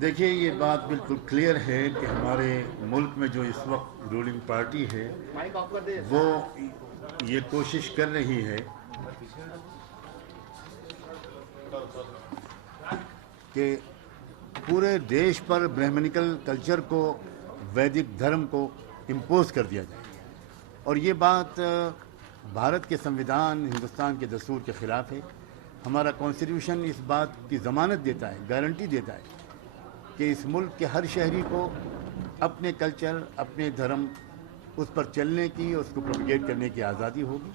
دیکھیے یہ بات بالکل کلیئر ہے کہ ہمارے ملک میں جو اس وقت رولنگ پارٹی ہے وہ یہ کوشش کر رہی ہے کہ پورے دیش پر برہمنیکل کلچر کو، ویدک دھرم کو امپوز کر دیا جائے، اور یہ بات بھارت کے سنویدھان، ہندوستان کے دستور کے خلاف ہے۔ ہمارا کانسٹیٹیوشن اس بات کی ضمانت دیتا ہے، گارنٹی دیتا ہے کہ اس ملک کے ہر شہری کو اپنے کلچر، اپنے دھرم، اس پر چلنے کی، اس کو پروپیگیٹ کرنے کی آزادی ہوگی۔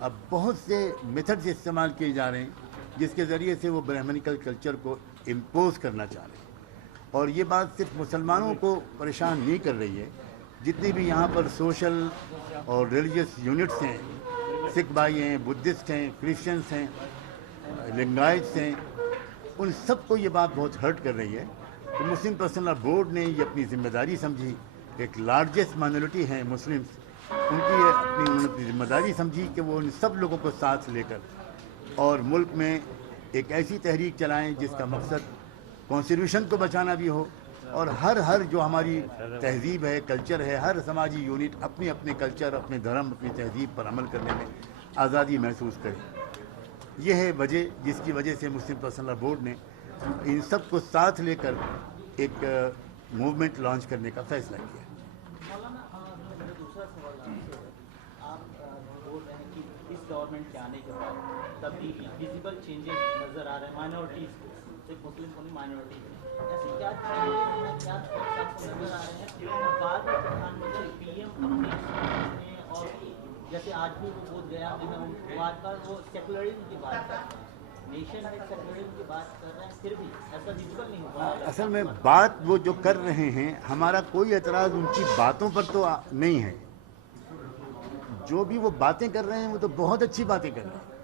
اب بہت سے میتھڈز استعمال کیے جا رہے ہیں جس کے ذریعے سے وہ برہمنیکل کلچر کو امپوز کرنا چاہ رہے ہیں، اور یہ بات صرف مسلمانوں کو پریشان نہیں کر رہی ہے۔ جتنی بھی یہاں پر سوشل اور ریلیجیس یونٹس ہیں، سکھ بھائی ہیں، بدھسٹ ہیں، کرسچنس ہیں، لنگائٹس ہیں، ان سب کو یہ بات بہت ہرٹ کر رہی ہے کہ مسلم پرسنل لاء بورڈ نے یہ اپنی ذمہ داری سمجھی، ایک لارجسٹ مائنورٹی ہیں مسلمس، ان کی انہوں نے اپنی ذمہ داری سمجھی کہ وہ ان سب لوگوں کو ساتھ لے کر اور ملک میں ایک ایسی تحریک چلائیں جس کا مقصد کانسٹیٹیوشن کو بچانا بھی ہو، اور ہر جو ہماری تہذیب ہے، کلچر ہے، ہر سماجی یونٹ اپنے اپنے کلچر، اپنے دھرم، اپنی تہذیب پر عمل کرنے میں آزادی محسوس کرے۔ یہ ہے وجہ جس کی وجہ سے مسلم پرسنل لاء بورڈ نے ان سب کو ساتھ لے کر ایک موومنٹ لانچ کرنے کا فیصلہ کیا۔ مولانا میرا دوسرا سوال آپ سے ہے، آپ بول رہے ہیں کہ اس گورنمنٹ کے آنے کے بعد تبدیلی، ویزیبل چینجز نظر آ رہے ہیں مائنورٹیز کو، صرف مسلم کو نہیں، مائنورٹیز میں ایسے کیا چینجز ہیں، کیا آپ کو نظر آ رہے ہیں؟ بعد میں پردھان منتری پی ایم اپنے اسپیچ میں، اور جیسے آج بھی وہ بودھ گیا میں ہے، بات پر وہ سیکولرزم کی بات کر رہے ہیں، نیشن میں سیکولرزم کی بات کر رہے ہیں، پھر بھی ایسا ویزیبل نہیں ہوا۔ اصل میں بات وہ جو کر رہے ہیں، ہمارا کوئی اعتراض ان کی باتوں پر تو نہیں ہے۔ جو بھی وہ باتیں کر رہے ہیں وہ تو بہت اچھی باتیں کر رہے ہیں۔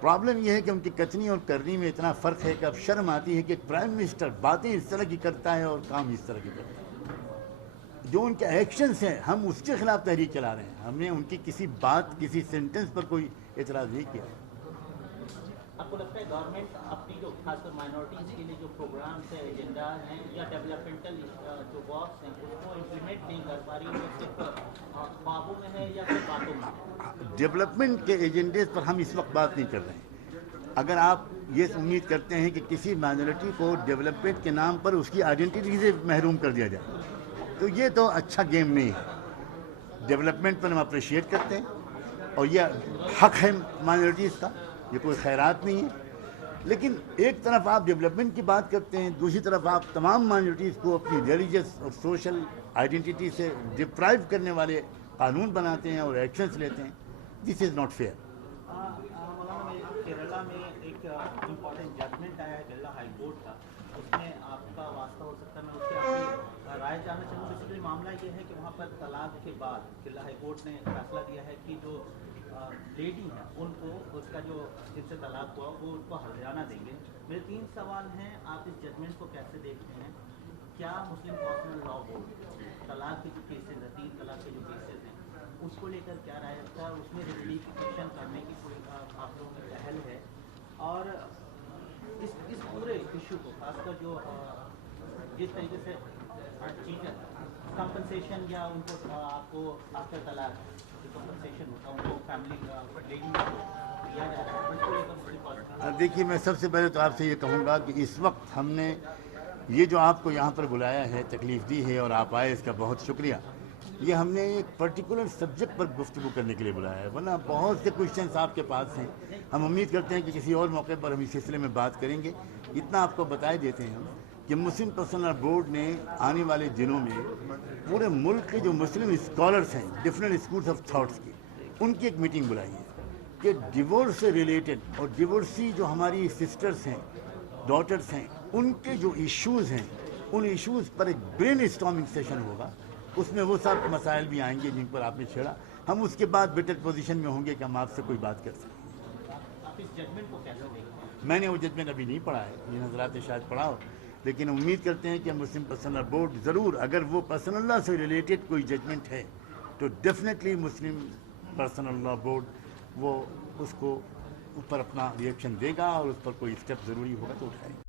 پرابلم یہ ہے کہ ان کی کتنی اور کرنی میں اتنا فرق ہے کہ اب شرم آتی ہے کہ ایک پرائم منسٹر باتیں اس طرح کی کرتا ہے اور کام اس طرح کی کرتا ہے۔ جو ان کے ایکشنز ہیں، ہم اس کے خلاف تحریک چلا رہے ہیں، ہم نے ان کی کسی بات، کسی سینٹنس پر کوئی اعتراض نہیں کیا۔ آپ کو لگتا ہے گورنمنٹ اپنی جو خاص کر مائنورٹیز کے لیے جو پروگرامس ہیں، ایجنڈاز ہیں یا ڈیولپمنٹل جو ورکس ہیں اس کو امپلیمنٹ نہیں کر پا رہی، وہ صرف خوابوں میں ہے یا پھر باتوں میں؟ ڈیولپمنٹ کے ایجنڈیز پر ہم اس وقت بات نہیں کر رہے ہیں۔ اگر آپ یہ امید کرتے ہیں کہ کسی مائنورٹی کو ڈیولپمنٹ کے نام پر اس کی آئیڈینٹی سے محروم کر دیا جائے تو یہ تو اچھا گیم نہیں ہے۔ ڈیولپمنٹ پر ہم اپریشیٹ کرتے ہیں اور یہ حق ہے مائنورٹیز کا، یہ کوئی خیرات نہیں ہے، لیکن ایک طرف آپ ڈیولپمنٹ کی بات کرتے ہیں، دوسری طرف آپ تمام مائنورٹیز کو اپنی ریلیجس اور سوشل آئیڈینٹی سے ڈپرائیو کرنے والے قانون بناتے ہیں اور ایکشنز لیتے ہیں۔ دس از ناٹ فیئر۔ مولانا کیرلا میں ایک امپورٹنٹ ججمنٹ آیا ہے کیرلا ہائی کورٹ کا، اس میں آپ کا واسطہ ہو سکتا ہے، میں اس سے آپ کی رائے جاننا چاہوں گا۔ بیسیکلی معاملہ یہ ہے کہ وہاں پر طلاق کے بعد کیرلا ہائی کورٹ نے فیصلہ دیا ہے کہ جو لیڈی ہیں ان کو اس کا جو جن سے طلاق ہوا وہ ان کو ہرجانہ دیں گے۔ میرے تین سوال ہیں، آپ اس ججمنٹ کو کیسے دیکھتے ہیں؟ کیا مسلم پرسنل لاء بورڈ طلاق کے جو کیسز ہیں، 3 طلاق کے جو کیسز ہیں، اس کو لے کر کیا رائے رکھتا ہے، اور اس میں ریلیفیکیشن کرنے کی کوئی آپ لوگوں کی پہل ہے؟ اور اس پورے ایشو کو خاص کر جو جس طریقے سے ہر چیز ہے کمپنسیشن یا ان کو آپ کو آفٹر طلاق جو کمپنسیشن ہوتا ہے ان کو فیملی لیڈی کو دیا جا رہا ہے، اس کو لے کر مسلم پرسنل۔ دیکھیے میں سب سے پہلے تو آپ سے یہ کہوں گا کہ اس وقت ہم نے یہ جو آپ کو یہاں پر بلایا ہے، تکلیف دی ہے اور آپ آئے، اس کا بہت شکریہ۔ یہ ہم نے ایک پرٹیکولر سبجیکٹ پر گفتگو کرنے کے لیے بلایا ہے، ورنہ بہت سے کوشچنس آپ کے پاس ہیں۔ ہم امید کرتے ہیں کہ کسی اور موقع پر ہم اس سلسلے میں بات کریں گے۔ اتنا آپ کو بتائے دیتے ہیں ہم کہ مسلم پرسنل لاء بورڈ نے آنے والے دنوں میں پورے ملک کے جو مسلم اسکالرس ہیں، ڈفرینٹ اسکولس آف تھاٹس کی، ان کی ایک میٹنگ بلائی ہے کہ ڈیورس سے ریلیٹڈ اور ڈیورسی جو ہماری سسٹرس ہیں، ڈاٹرس ہیں، ان کے جو ایشوز ہیں، ان ایشوز پر ایک برین اسٹارمنگ سیشن ہوگا۔ اس میں وہ سب مسائل بھی آئیں گے جن پر آپ نے چھیڑا۔ ہم اس کے بعد بیٹر پوزیشن میں ہوں گے کہ ہم آپ سے کوئی بات کر سکیں۔ آپ اس ججمنٹ کو کیسے دیکھتے ہیں؟ میں نے وہ ججمنٹ ابھی نہیں پڑھا ہے، یہ حضرات نے شاید پڑھا ہو، لیکن امید کرتے ہیں کہ مسلم پرسنل لاء بورڈ ضرور، اگر وہ پرسنل لاء سے ریلیٹڈ کوئی ججمنٹ ہے تو ڈیفینیٹلی مسلم پرسنل لاء بورڈ وہ اس کو اس پر اپنا ریئیکشن دے گا اور اس پر کوئی اسٹیپ ضروری ہوگا تو اٹھائے گا۔